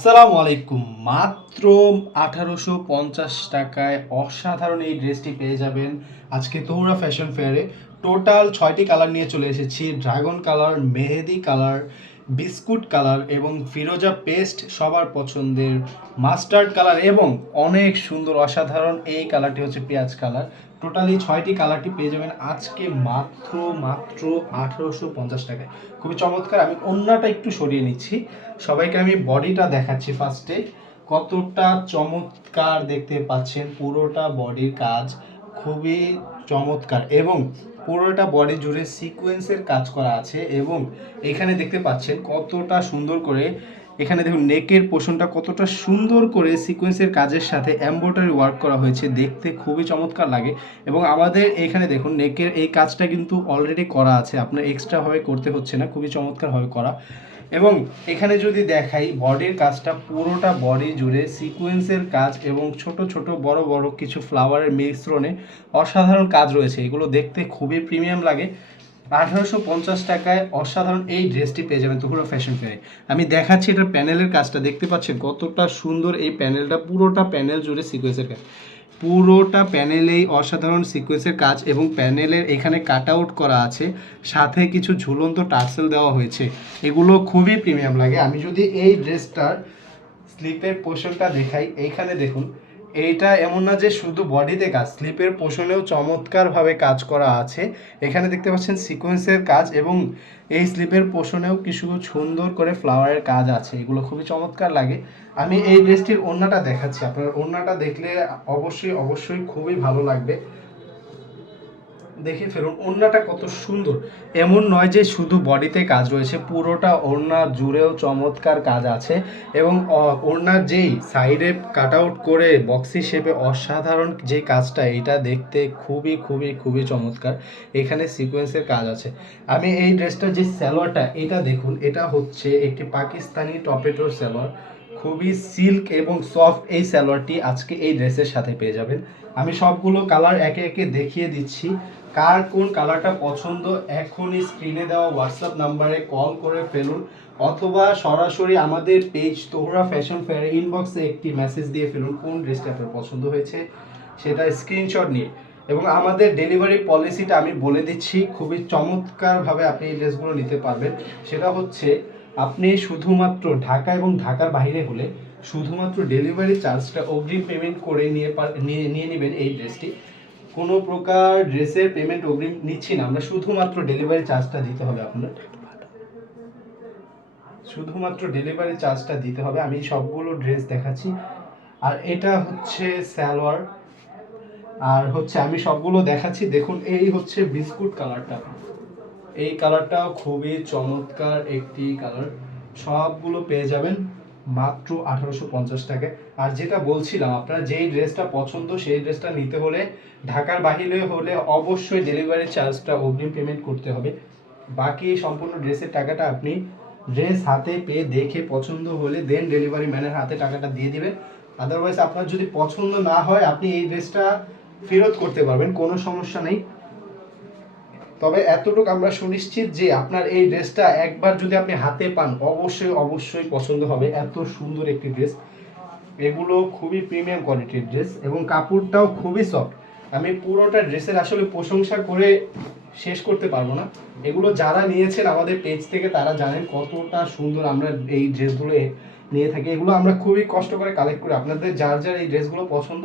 আসসালামু আলাইকুম। মাত্র ১৮৫০ টাকায় অসাধারণ এই ড্রেসটি পেয়ে যাবেন আজকে তহুরা ফ্যাশন ফেয়ারে। টোটাল ৬টি কালার নিয়ে চলে এসেছি। ড্রাগন কালার, মেহেদি কালার, বিস্কুট কালার এবং ফিরোজা পেস্ট, সবার পছন্দের মাস্টার্ড কালার এবং অনেক সুন্দর অসাধারণ এই কালারটি হচ্ছে পেঁয়াজ কালার। টোটালি ৬টি কালারটি পেয়ে যাবেন আজকে মাত্র ১৮৫০ টাকায়। খুবই চমৎকার। আমি ওড়নাটা একটু সরিয়ে নিচ্ছি, সবাইকে আমি বডিটা দেখাচ্ছি ফার্স্টে। কতটা চমৎকার দেখতে পাচ্ছেন, পুরোটা বডির কাজ খুবই চমৎকার এবং পুরোটা বডি জুড়ে সিকোয়েন্সের কাজ করা আছে এবং এখানে দেখতে পাচ্ছেন কতটা সুন্দর করে, এখানে দেখুন নেকের পোর্শনটা কতটা সুন্দর করে সিকোয়েন্সের কাজের সাথে এমব্রয়ডারি ওয়ার্ক করা হয়েছে, দেখতে খুবই চমৎকার লাগে। এবং আমাদের এখানে দেখুন নেকের এই কাজটা কিন্তু অলরেডি করা আছে, আপনার এক্সট্রাভাবে করতে হচ্ছে না, খুবই চমৎকারভাবে করা। এবং এখানে যদি দেখাই বডির কাজটা, পুরোটা বডি জুড়ে সিকোয়েন্সের কাজ এবং ছোট ছোট বড় বড় কিছু ফ্লাওয়ারের মিশ্রণে অসাধারণ কাজ রয়েছে, এগুলো দেখতে খুবই প্রিমিয়াম লাগে। ১৮৫০ টাকায় অসাধারণ এই ড্রেসটি পেয়ে যাবেন তহুরা ফ্যাশন ফেয়ারে। আমি দেখাচ্ছি এটার প্যানেলের কাজটা, দেখতে পাচ্ছেন কতটা সুন্দর এই প্যানেলটা, পুরোটা প্যানেল জুড়ে সিকোয়েন্সের কাজ, পুরোটা প্যানেলেই অসাধারণ সিকোয়েন্সের কাজ এবং প্যানেলের এখানে কাট আউট করা আছে, সাথে কিছু ঝুলন্ত টার্সেল দেওয়া হয়েছে, এগুলো খুবই প্রিমিয়াম লাগে। আমি যদি এই ড্রেসটার স্লিপের পোর্শনটা দেখাই, এইখানে দেখুন, এইটা এমন না যে শুধু বডিতে কাজ, স্লিপের পোর্শনেও চমৎকারভাবে কাজ করা আছে। এখানে দেখতে পাচ্ছেন সিকোয়েন্সের কাজ এবং এই স্লিপের পোর্শনেও কিছু সুন্দর করে ফ্লাওয়ারের কাজ আছে, এগুলো খুবই চমৎকার লাগে। আমি এই ড্রেসটির ওড়নাটা দেখাচ্ছি, আপনার ওড়নাটা দেখলে অবশ্যই অবশ্যই খুবই ভালো লাগবে। দেখে ফেলুন ওড়নাটা কত সুন্দর। এমন নয় যে শুধু বডিতে কাজ রয়েছে, পুরোটা ওড়না জুড়েও চমৎকার কাজ আছে এবং ওড়নার যেই সাইডে কাট আউট করে বক্সি শেপে অসাধারণ যে কাজটা, এটা দেখতে খুবই খুবই খুবই চমৎকার। এখানে সিকোয়েন্সের কাজ আছে। আমি এই ড্রেসটার যে সালোয়ারটা, এটা দেখুন, এটা হচ্ছে একটি পাকিস্তানি টপেটোর সালোয়ার, খুবই সিল্ক এবং সফট এই সালোয়ারটি আজকে এই ড্রেসের সাথে পেয়ে যাবেন। আমি সবগুলো কালার একে একে দেখিয়ে দিচ্ছি। কার কোন কালারটা পছন্দ এখনই স্ক্রিনে দেওয়া হোয়াটসঅ্যাপ নাম্বারে কল করে ফেলুন, অথবা সরাসরি আমাদের পেজ তহুরা ফ্যাশন ফেয়ার ইনবক্সে একটি মেসেজ দিয়ে ফেলুন কোন ড্রেসটা আপনার পছন্দ হয়েছে সেটা স্ক্রিনশট নিয়ে। এবং আমাদের ডেলিভারি পলিসিটা আমি বলে দিচ্ছি, খুবই চমৎকারভাবে আপনি এই ড্রেসগুলো নিতে পারবেন। সেটা হচ্ছে আপনি শুধুমাত্র ঢাকা এবং ঢাকার বাইরে হলে শুধুমাত্র ডেলিভারি চার্জটা অগ্রিম পেমেন্ট করে নিয়ে নেবেন এই ড্রেসটি। কোনো প্রকার ড্রেসের পেমেন্ট অগ্রিম নিচ্ছি না আমরা, শুধুমাত্র ডেলিভারি চার্জটা দিতে হবে আপনার, শুধুমাত্র ডেলিভারি চার্জটা দিতে হবে। আমি সবগুলো ড্রেস দেখাচ্ছি। আর এটা হচ্ছে সালোয়ার, আর হচ্ছে আমি সবগুলো দেখাচ্ছি। দেখুন এই হচ্ছে বিস্কুট কালারটা, এই কালারটাও খুবই চমৎকার একটি কালার। সবগুলো পেয়ে যাবেন মাত্র ১৮৫০ টাকায়। আর যেটা বলছিলাম, আপনার যেই ড্রেসটা পছন্দ সেই ড্রেসটা নিতে হলে ঢাকার বাহিরে হলে অবশ্যই ডেলিভারি চার্জটা অগ্রিম পেমেন্ট করতে হবে। বাকি সম্পূর্ণ ড্রেসের টাকাটা আপনি ড্রেস হাতে পেয়ে দেখে পছন্দ হলে দেন ডেলিভারি ম্যানের হাতে টাকাটা দিয়ে দিবেন। আদারওয়াইজ আপনার যদি পছন্দ না হয় আপনি এই ড্রেসটা ফেরত করতে পারবেন, কোনো সমস্যা নেই। তবে এতটুকু আমরা সুনিশ্চিত যে আপনার এই ড্রেসটা একবার যদি আপনি হাতে পান অবশ্যই অবশ্যই পছন্দ হবে, এত সুন্দর একটি ড্রেস। এগুলো খুবই প্রিমিয়াম কোয়ালিটির ড্রেস এবং কাপড়টাও খুবই সফট। আমি পুরোটা ড্রেসের আসলে প্রশংসা করে শেষ করতে পারবো না। এগুলো যারা নিয়েছেন আমাদের পেজ থেকে তারা জানেন কতটা সুন্দর আমরা এই ড্রেসগুলো নিয়ে থাকি। এগুলো আমরা খুবই কষ্ট করে কালেক্ট করি। আপনাদের যার যার এই ড্রেসগুলো পছন্দ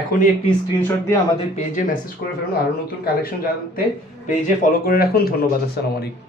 এখনই একটি স্ক্রিনশট দিয়ে আমাদের পেজে মেসেজ করে ফেলুন। আরও নতুন কালেকশন জানতে পেজে ফলো করে রাখুন। ধন্যবাদ। আসসালামু আলাইকুম।